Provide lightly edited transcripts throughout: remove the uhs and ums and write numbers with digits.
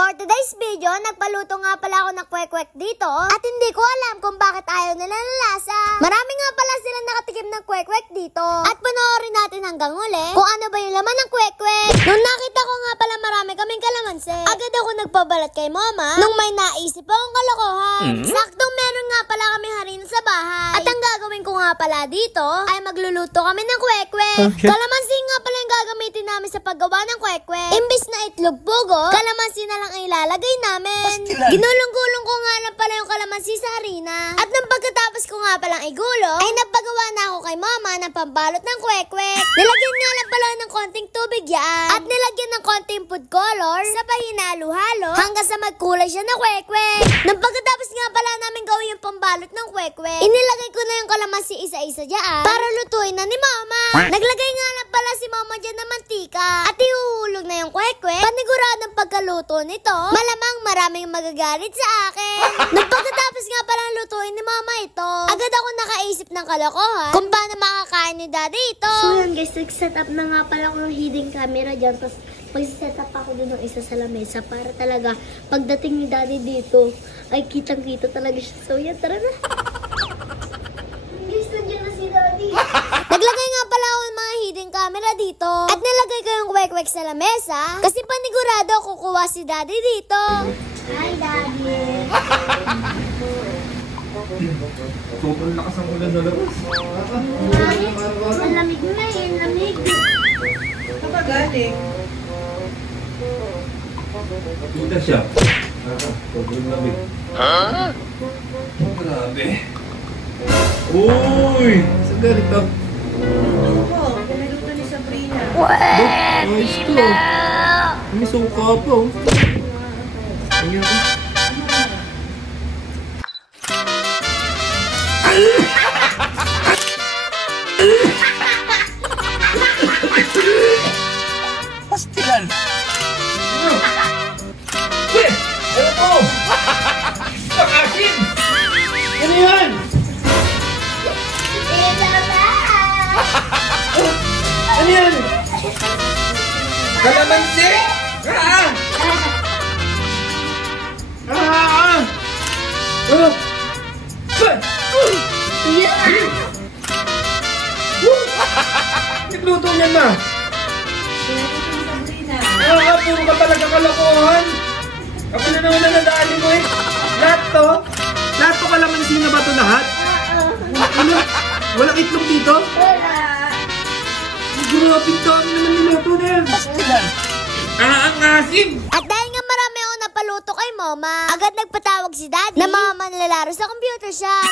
For today's video, nagpaluto nga pala ako ng kwek-kwek dito at hindi ko alam kung bakit ayaw nila ng lasa. Marami nga pala silang nakatikim ng kwek-kwek dito at panoorin natin hanggang huli kung ano ba yung laman ng kwek-kwek. Nung nakita ko nga pala marami kaming kalamansi, agad ako nagpabalat kay mama nung may naisip akong kalokohan. Saktong meron nga pala kami harina sa bahay at ang gagawin ko nga pala dito ay magluluto kami ng kwek-kwek. Kalamansi nga pala yung gagamitin namin sa paggawa ng kwek-kwek. Imbis na itlog pugo, kalamansi na lang ang ilalagay namin. Ginulong-gulong ko nga lang pala yung kalamansi sa harina. At nang pagkatapos ko nga palang igulo, ay nagpagawa na ako kay mama ng pambalot ng kwek-kwek. Nilagyan nga lang pala ng konting tubig yan. At nilagyan ng konting food color, sabay hinalo-halo hanggang sa magkulay siya na kwek-kwek. Nang pagkatapos nga pala namin gawin yung pambalot ng kwek-kwek, inilagay ko na yung kalamansi isa-isa dyan para lutuin na ni mama. Naglagay nga lang pala si mama dyan ng mantika at ihuhulog na yung kwek-kwek. Paniguradong pagkaluto nito, malamang maraming magagalit sa akin. Nung pagkatapos nga palang lutuin ni mama ito, agad ako nakaisip ng kalokohan kung paano makakain ni daddy ito. So yan guys, nag-set up na nga pala ako ng hidden camera dyan. Tapos mag-set up ako dun ng isa sa lamesa para talaga pagdating ni daddy dito ay kitang-kita talaga siya. So yan, tara na. Guys, nandiyan na si daddy. Naglagay nga pala ako ng mga hidden camera dito at nilagay ko yung kwek-kwek sa lamesa kasi panigurado kukuha si daddy dito. Hi, daddy. Sobrang lakas ang ulan na labas. Ang lamig na eh, lamig. Saan ba galing? Kita siya. Sobrang lamig. Grabe. Uy! Saan galing to? Oo, pinaluto ni Sabrina. Ayos to. May suka pa oh. Ayan ko. Pastilan! Weh! Ano to? Pakasin! Ano yan? Ano yan? Kalamansi! Nagluto niyan na! Pinaluto ni Sabrina. Puro ka talaga kalokohan! Ako na naman ang nadaanin mo eh! Lahat to kalamansi na ba ito lahat? Ano? Walang itlog dito? Grabe dami naman niluto na yan! Pastilan! Ang asim! At dahil nga marami ako napaluto kay mama, agad nagpatawag si daddy na mga manlalaro sa computer shop.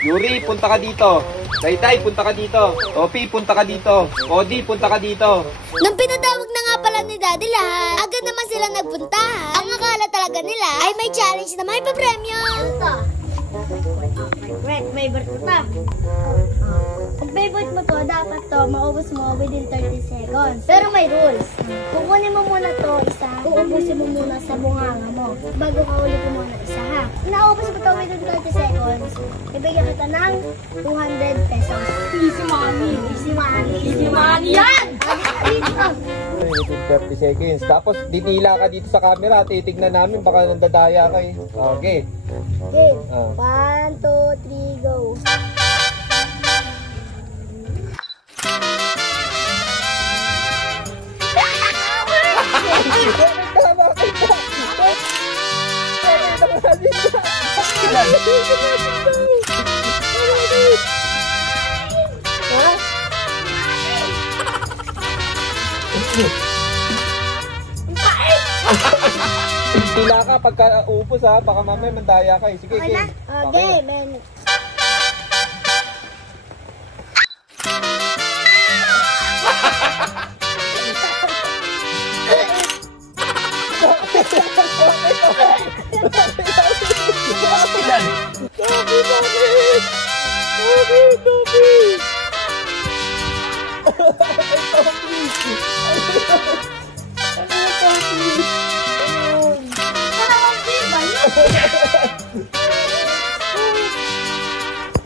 Yuri, punta ka dito. Taytay, punta ka dito. Topi, punta ka dito. Odi, punta ka dito. Nung pinatawag na nga pala ni daddy lahat, agad naman sila nagpuntahan. Ang akala talaga nila ay may challenge na may papremyo. Ito. Favorite mo to. Pag favorite mo to, dapat to maubos mo within 30 seconds. Pero may rules. Kukunin mo muna to isa, uubusin mo muna sa bunganga mo. Bago ka ulit mo muna isa ha. Naubos mo to within 30 seconds, ibigyan kita ng 200 pesos. Easy money! Easy money! Easy money yan! Within 30 seconds. Tapos, ditila ka dito sa camera. Titignan namin. Baka nandadaya ka eh. Okay. Okay. 1, 2, Ah. 3, go! Tila ka pagka upos ha. Baka mamaya mandaya ka eh. Sige, Okay na? okay. Okay, man. Pastilan!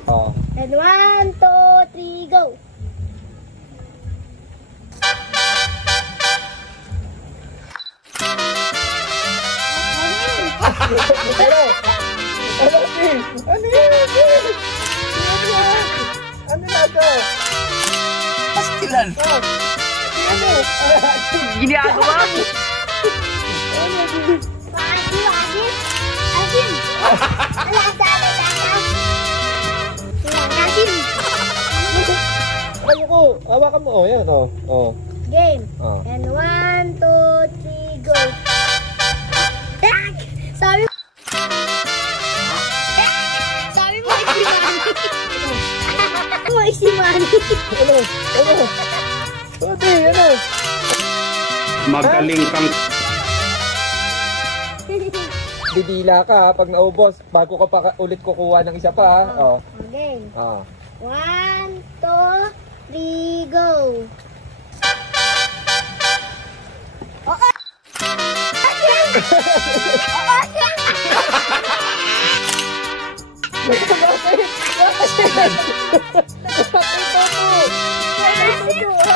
Oh. And 1, 2, 3, go! Ano? Ano, Tin? Ano yan, Tin? Ano yan? Ano lasa? Pastilan. Ah, ano? Ginagawa mo. Ano, Tin? Asin, asin. Asin. Lasa, lasa. Asin. Ano ko? Hawakan mo. Oh, yan. Oh. Oh. Game. Oh. And 1, 2, 3, go. Tak! Sabi mo. Sabi mo si Manny. Ano? Ano? Pati, ano? Magaling kang Didila ka ha, pag naubos, bago ka pa ulit kukuha ng isa pa ha. Oh. Okay. Ah. 1, 2, 3, go.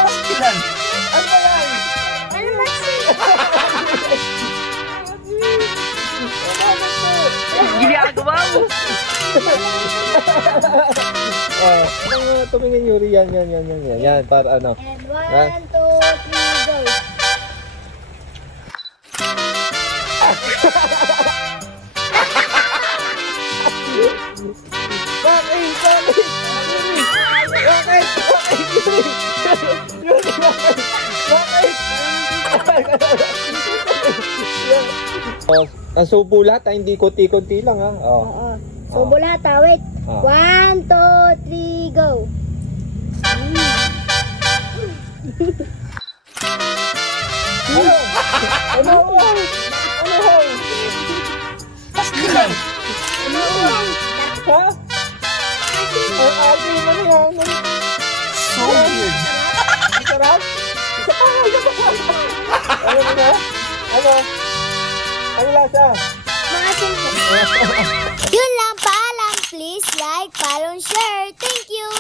Pastilan. Ano ba yan? Ano ba siya? Ginagawa mo. Tumingin Yuri, yan. Yan, para ano. And 1, 2, 3, go. Bakit? Yuri, bakit? Oh, ang subo lahat, hindi konti-konti lang ha. Oh. Oo. So, bulata, wait. Ah. 1, 2, 3, go. Ano? Ano? Ano? Pastilan. Ha? Ang ate mo na yan. So weird. Ang sarap? Isa pa. Ano mo na? Ano? Ano lasa? Maasim ko. Yun lang, paalam. Please like, follow, and share. Thank you!